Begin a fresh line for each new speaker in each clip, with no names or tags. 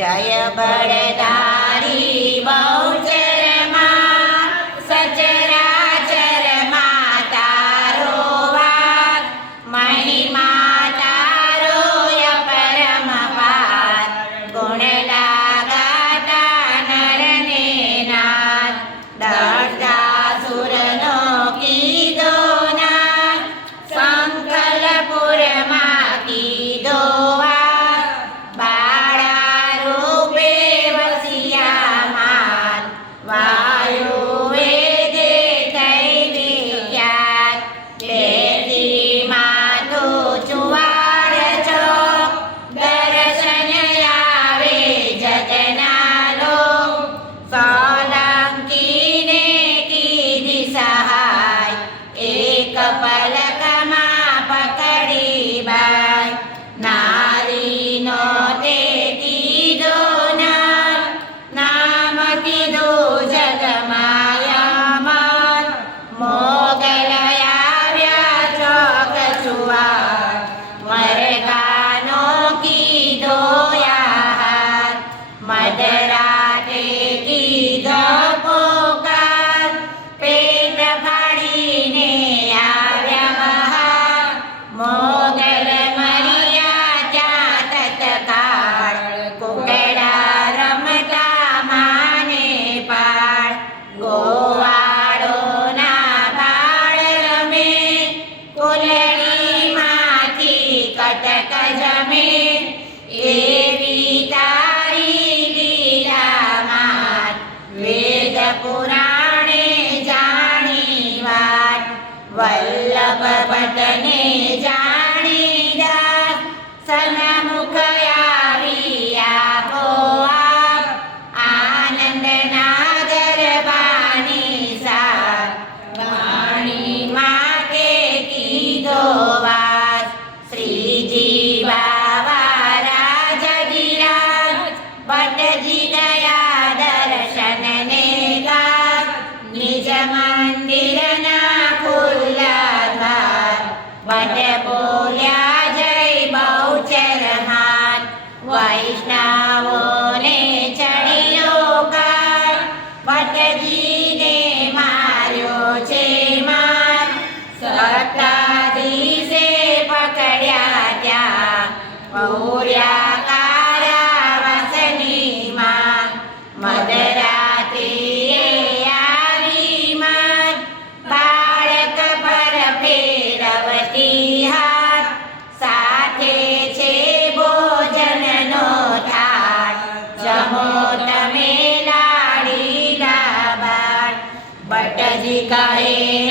જય બળદા. My dad. ไว้นะ अधिकारे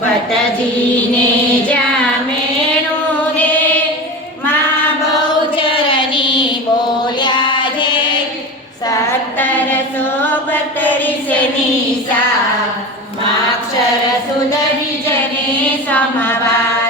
ભટ્ટજીને જામેનું દે. મા બહુચરની બોલ્યા છે. સત્તરસો બત્રીસની સા માક્ષર સુધરી જને સમવા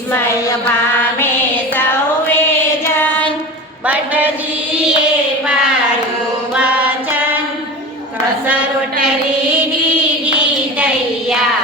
વિસ્મય પામે સૌએ જન ભટ્ટજીએ મારું વચન. કસરોટરી દીદી દૈયા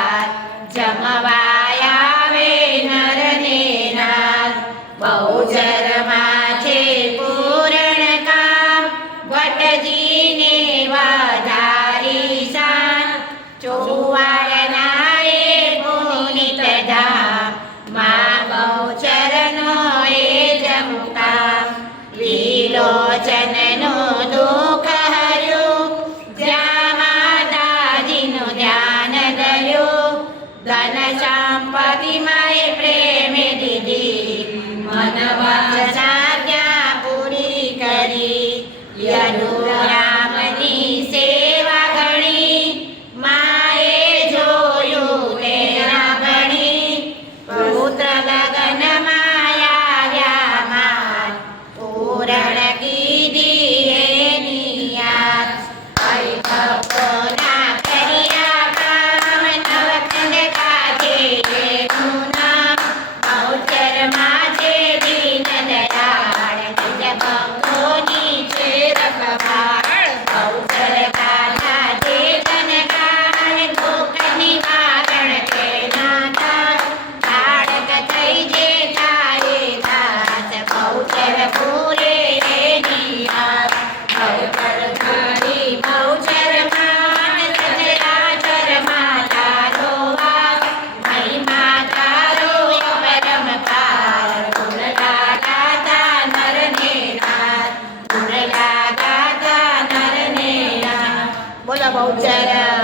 માં Oh Bojana.